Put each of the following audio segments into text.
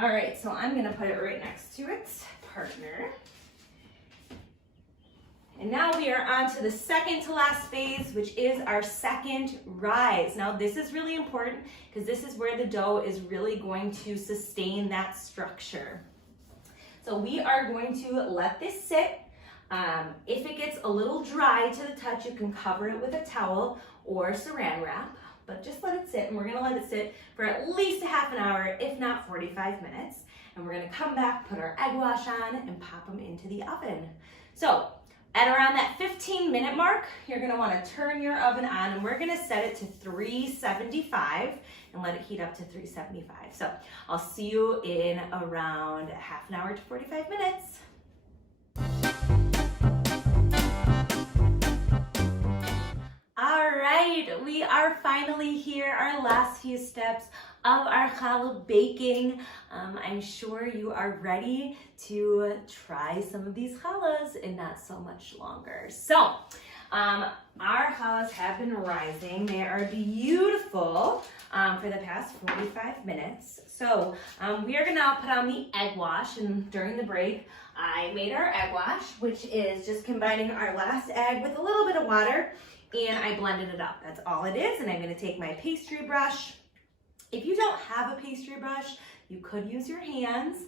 All right, so I'm gonna put it right next to its partner. And now we are on to the second to last phase, which is our second rise. Now this is really important because this is where the dough is really going to sustain that structure. So we are going to let this sit. If it gets a little dry to the touch, you can cover it with a towel or saran wrap, but just let it sit, and we're gonna let it sit for at least a half an hour, if not 45 minutes. And we're gonna come back, put our egg wash on, and pop them into the oven. So at around that 15-minute mark, you're gonna wanna turn your oven on, and we're gonna set it to 375 and let it heat up to 375. So I'll see you in around half an hour to 45 minutes. All right, we are finally here, our last few steps of our challah baking. I'm sure you are ready to try some of these challahs in not so much longer. So, our challahs have been rising. They are beautiful for the past 45 minutes. So, we are gonna now put on the egg wash, and during the break, I made our egg wash, which is just combining our last egg with a little bit of water, and I blended it up. That's all it is, and I'm gonna take my pastry brush. If you don't have a pastry brush, you could use your hands.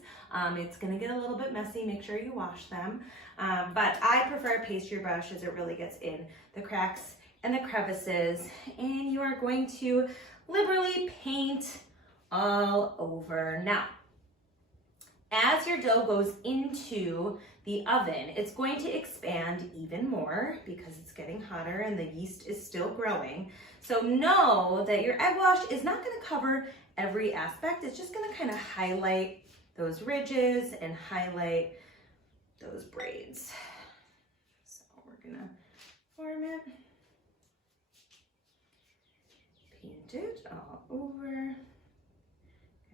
It's gonna get a little bit messy, make sure you wash them. But I prefer a pastry brush as it really gets in the cracks and the crevices. And you are going to liberally paint all over. Now, as your dough goes into the oven, it's going to expand even more because it's getting hotter and the yeast is still growing. So know that your egg wash is not going to cover every aspect. It's just going to kind of highlight those ridges and highlight those braids. So we're going to form it, paint it all over, kind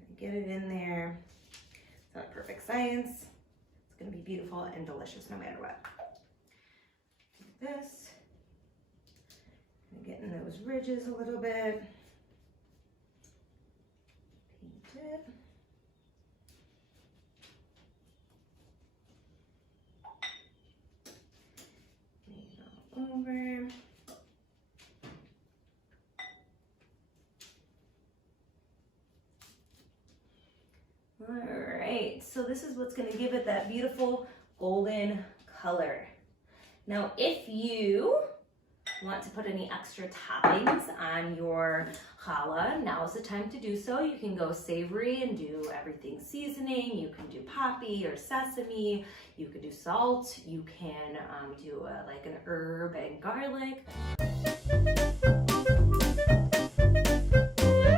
of get it in there. It's not perfect science. It's going to be beautiful and delicious no matter what. Do this. Get in those ridges a little bit. Paint it. Paint it all over. All right, so this is what's going to give it that beautiful golden color. Now, if you want to put any extra toppings on your challah, now is the time to do so. You can go savory and do everything seasoning. You can do poppy or sesame. You can do salt. You can do like an herb and garlic.